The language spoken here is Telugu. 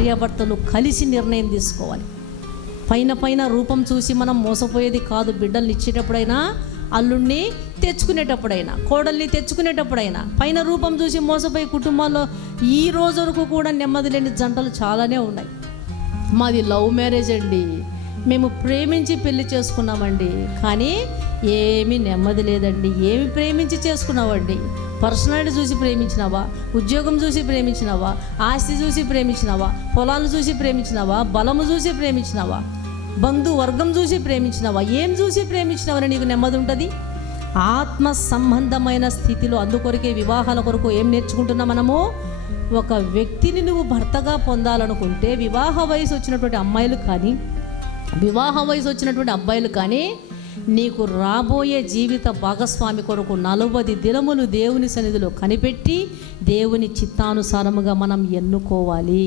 భార్యాభర్తలు కలిసి నిర్ణయం తీసుకోవాలి. పైన రూపం చూసి మనం మోసపోయేది కాదు. బిడ్డల్ని ఇచ్చేటప్పుడైనా, అల్లుడిని తెచ్చుకునేటప్పుడైనా, కోడల్ని తెచ్చుకునేటప్పుడైనా పైన రూపం చూసి మోసపోయే కుటుంబాల్లో ఈ రోజు వరకు కూడా నెమ్మది లేని జంటలు చాలానే ఉన్నాయి. మాది లవ్ మ్యారేజ్ అండి, మేము ప్రేమించి పెళ్లి చేసుకున్నామండి, కానీ ఏమీ నెమ్మది లేదండి. ఏమి ప్రేమించి చేసుకున్నావండి? పర్సనాలిటీ చూసి ప్రేమించినావా? ఉద్యోగం చూసి ప్రేమించినావా? ఆస్తి చూసి ప్రేమించినావా? పొలాలు చూసి ప్రేమించినావా? బలము చూసి ప్రేమించినావా? బంధువర్గం చూసి ప్రేమించినావా? ఏం చూసి ప్రేమించినావని నీకు నెమ్మది ఉంటుంది? ఆత్మ సంబంధమైన స్థితిలో. అందుకొరకే వివాహాల కొరకు ఏం నేర్చుకుంటున్నా మనము? ఒక వ్యక్తిని నువ్వు భర్తగా పొందాలనుకుంటే వివాహ వయసు వచ్చినటువంటి అమ్మాయిలు కానీ, వివాహ వయసు వచ్చినటువంటి అబ్బాయిలు కానీ, నీకు రాబోయే జీవిత భాగస్వామి కొరకు 40 దినములు దేవుని సన్నిధిలో కనిపెట్టి దేవుని చిత్తానుసారముగా మనం ఎన్నుకోవాలి.